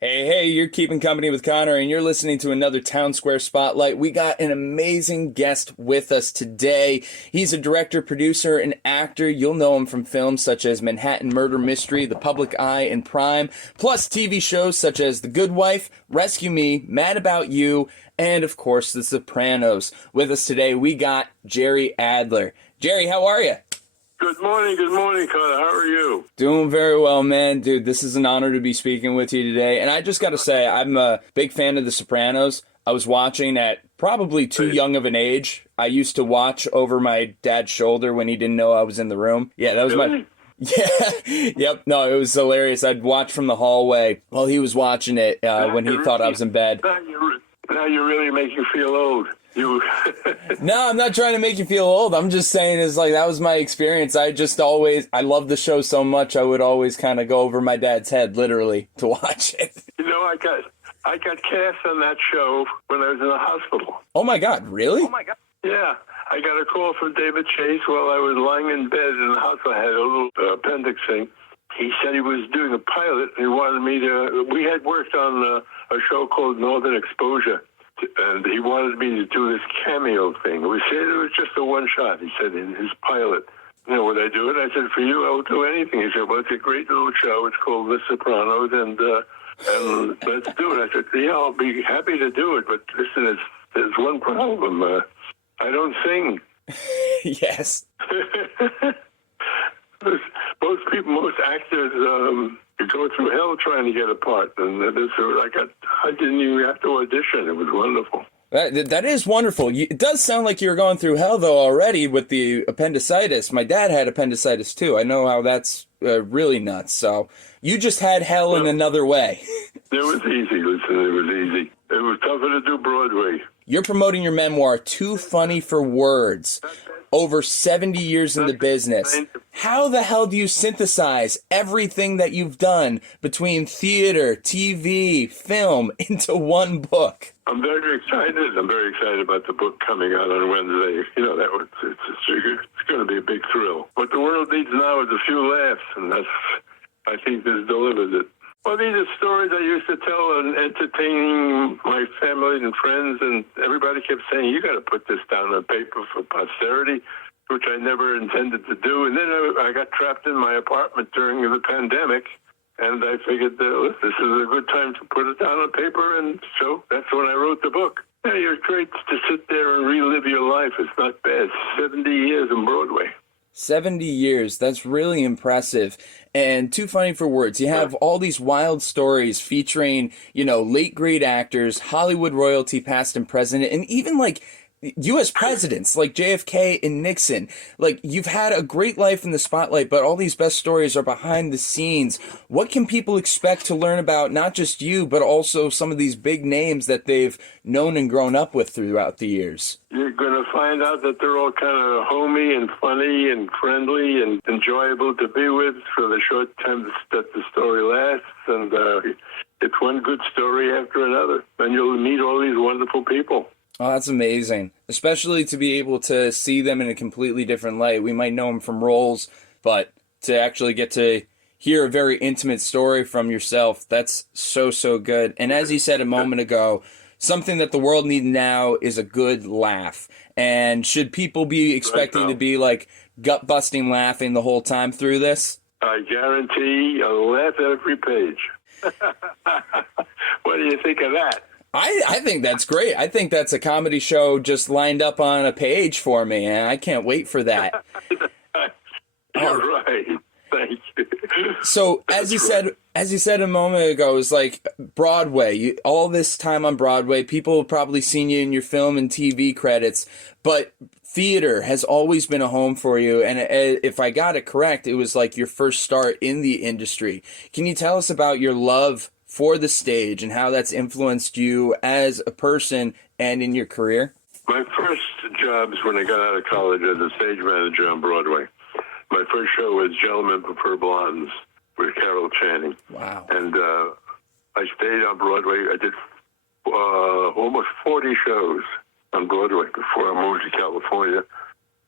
Hey, you're keeping company with Connor, and you're listening to another Townsquare Spotlight. We got an amazing guest with us today. He's a director, producer, and actor. You'll know him from films such as Manhattan Murder Mystery, The Public Eye, and Prime, plus TV shows such as The Good Wife, Rescue Me, Mad About You, and, of course, The Sopranos. With us today, we got Jerry Adler. Jerry, how are you? Good morning, Connor. How are you? Doing very well, man. Dude, this is an honor to be speaking with you today. And I just got to say, I'm a big fan of The Sopranos. I was watching at probably too young of an age. I used to watch over my dad's shoulder when he didn't know I was in the room. Yeah, that was Really? Yeah, yep. No, it was hilarious. I'd watch from the hallway while he was watching it when he thought I was in bed. Now you really make you feel old. You. No, I'm not trying to make you feel old. I'm just saying it's like that was my experience. I love the show so much. I would always kind of go over my dad's head, literally, to watch it. You know, I got cast on that show when I was in the hospital. Oh my God, really? Oh my God. Yeah, I got a call from David Chase while I was lying in bed in the hospital. I had a little appendix thing. He said he was doing a pilot, and he wanted me to. We had worked on a show called Northern Exposure. And he wanted me to do this cameo thing. We said it was just a one shot. He said in his pilot, you know, would I do it? I said, for you, I will do anything. He said, well, it's a great little show. It's called The Sopranos, and let's do it. I said, yeah, I'll be happy to do it. But listen, there's one problem. I don't sing. Yes. Most actors go through hell trying to get a part, and I didn't even have to audition. It was wonderful. That is wonderful. It does sound like you were going through hell, though, already with the appendicitis. My dad had appendicitis, too. I know how that's really nuts. So you just had hell in another way. It was easy. Listen, it was easy. It was tougher to do Broadway. You're promoting your memoir, Too Funny for Words. Over 70 years in the business. How the hell do you synthesize everything that you've done between theater, TV, film into one book? I'm very excited. I'm very excited about the book coming out on Wednesday. You know, it's going to be a big thrill. What the world needs now is a few laughs, and I think this delivers it. Well, these are stories I used to tell and entertaining my family and friends, and everybody kept saying, you got to put this down on paper for posterity, which I never intended to do. And then I got trapped in my apartment during the pandemic, and I figured this is a good time to put it down on paper, and so that's when I wrote the book. Yeah, you're great to sit there and relive your life. It's not bad. 70 years in Broadway. 70 years. That's really impressive. And Too Funny for Words. You have all these wild stories featuring, late great actors, Hollywood royalty, past and present, and even like U.S. presidents like JFK and Nixon. Like, you've had a great life in the spotlight, but all these best stories are behind the scenes. What can people expect to learn about not just you, but also some of these big names that they've known and grown up with throughout the years? You're going to find out that they're all kind of homey and funny and friendly and enjoyable to be with for the short time that the story lasts. And it's one good story after another. And you'll meet all these wonderful people. Oh, that's amazing, especially to be able to see them in a completely different light. We might know them from roles, but to actually get to hear a very intimate story from yourself, that's so, so good. And as you said a moment ago, something that the world needs now is a good laugh. And should people be expecting to be like gut-busting laughing the whole time through this? I guarantee you'll laugh every page. What do you think of that? I think that's great. I think that's a comedy show just lined up on a page for me, and I can't wait for that. You're right. Thank you. So, as you said a moment ago, it's like Broadway. All this time on Broadway, people have probably seen you in your film and TV credits, but theater has always been a home for you. And if I got it correct, it was like your first start in the industry. Can you tell us about your love for the stage and how that's influenced you as a person and in your career? My first jobs when I got out of college as a stage manager on Broadway. My first show was Gentlemen Prefer Blondes with Carol Channing. Wow. And I stayed on Broadway. I did almost 40 shows on Broadway before I moved to California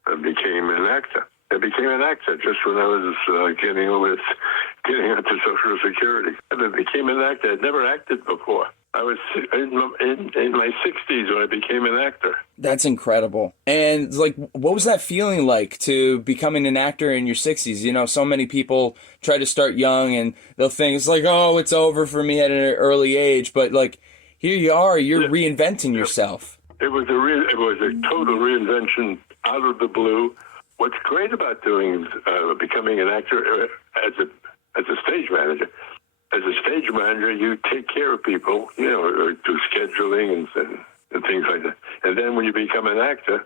and became an actor. I became an actor just when I was getting onto Social Security. And I became an actor. I'd never acted before. I was in my 60s when I became an actor. That's incredible. And like, what was that feeling like to becoming an actor in your 60s? You know, so many people try to start young and they'll think it's like, oh, it's over for me at an early age. But like, here you are, you're reinventing yourself. It was a total reinvention out of the blue. What's great about becoming an actor as a stage manager? As a stage manager, you take care of people, you know, or do scheduling and things like that. And then when you become an actor,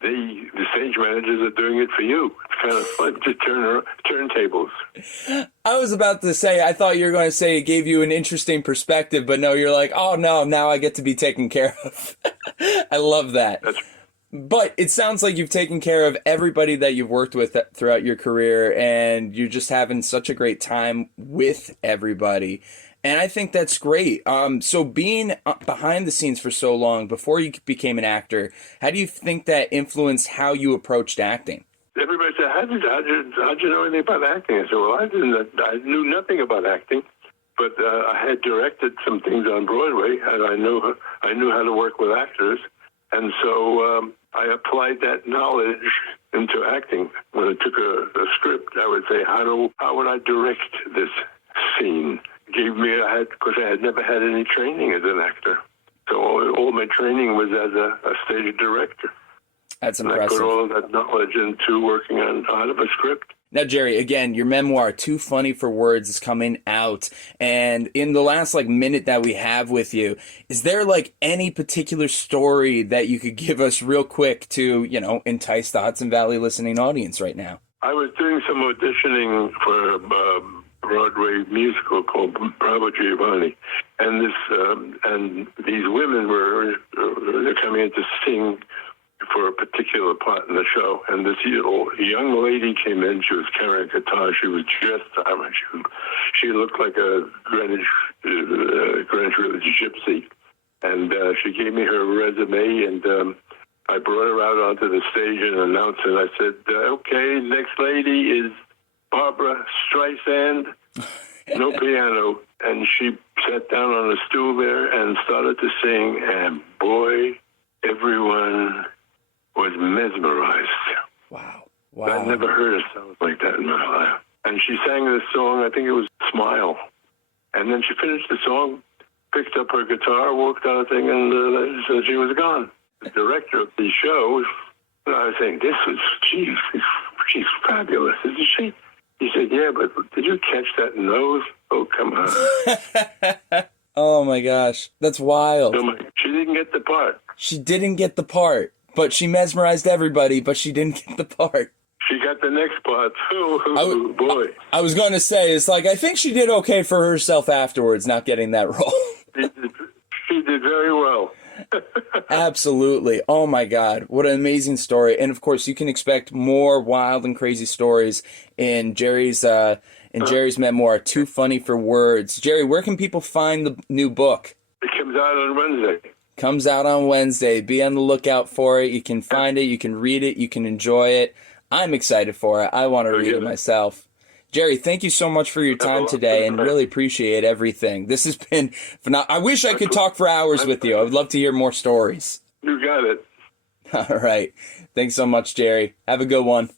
the stage managers are doing it for you. It's kind of fun to turn tables. I was about to say, I thought you were going to say it gave you an interesting perspective, but no, you're like, oh no, now I get to be taken care of. I love that. But it sounds like you've taken care of everybody that you've worked with throughout your career, and you're just having such a great time with everybody. And I think that's great. So being behind the scenes for so long, before you became an actor, how do you think that influenced how you approached acting? Everybody said, how'd you know anything about acting? I said, well, I knew nothing about acting, but I had directed some things on Broadway, and I knew how to work with actors. And so I applied that knowledge into acting. When I took a script, I would say, how would I direct this scene? Because I had never had any training as an actor. So all my training was as a stage director. That's and impressive. I put all of that knowledge into working on a script. Now, Jerry, again, your memoir, Too Funny for Words, is coming out. And in the last minute that we have with you, is there any particular story that you could give us real quick to, entice the Hudson Valley listening audience right now? I was doing some auditioning for a Broadway musical called Bravo Giovanni. And and these women they're coming in to sing for a particular part in the show, and this young lady came in. She was carrying a guitar. She was dressed. She looked like a Greenwich Village gypsy, and she gave me her resume, and I brought her out onto the stage and announced it. I said, "Okay, next lady is Barbara Streisand, no piano," and she sat down on a stool there and started to sing, and boy, everyone was mesmerized. Wow. I'd never heard a sound like that in my life. And she sang this song, I think it was Smile. And then she finished the song, picked up her guitar, walked out, and so she was gone. The director of the show, I was saying, she's fabulous, isn't she? He said, yeah, but did you catch that nose? Oh, come on. Oh, my gosh. That's wild. She didn't get the part. She didn't get the part. But she mesmerized everybody, but she didn't get the part. She got the next part. Oh, boy. I was going to say, it's I think she did okay for herself afterwards, not getting that role. She did very well. Absolutely. Oh, my God. What an amazing story. And, of course, you can expect more wild and crazy stories in Jerry's memoir, Too Funny for Words. Jerry, where can people find the new book? It comes out on Wednesday. Comes out on Wednesday. Be on the lookout for it. You can find it. You can read it. You can enjoy it. I'm excited for it. I want to read it myself. Jerry, thank you so much for your time today, and really appreciate everything. This has been phenomenal. I wish I could talk for hours with you. I would love to hear more stories. You got it. All right. Thanks so much, Jerry. Have a good one.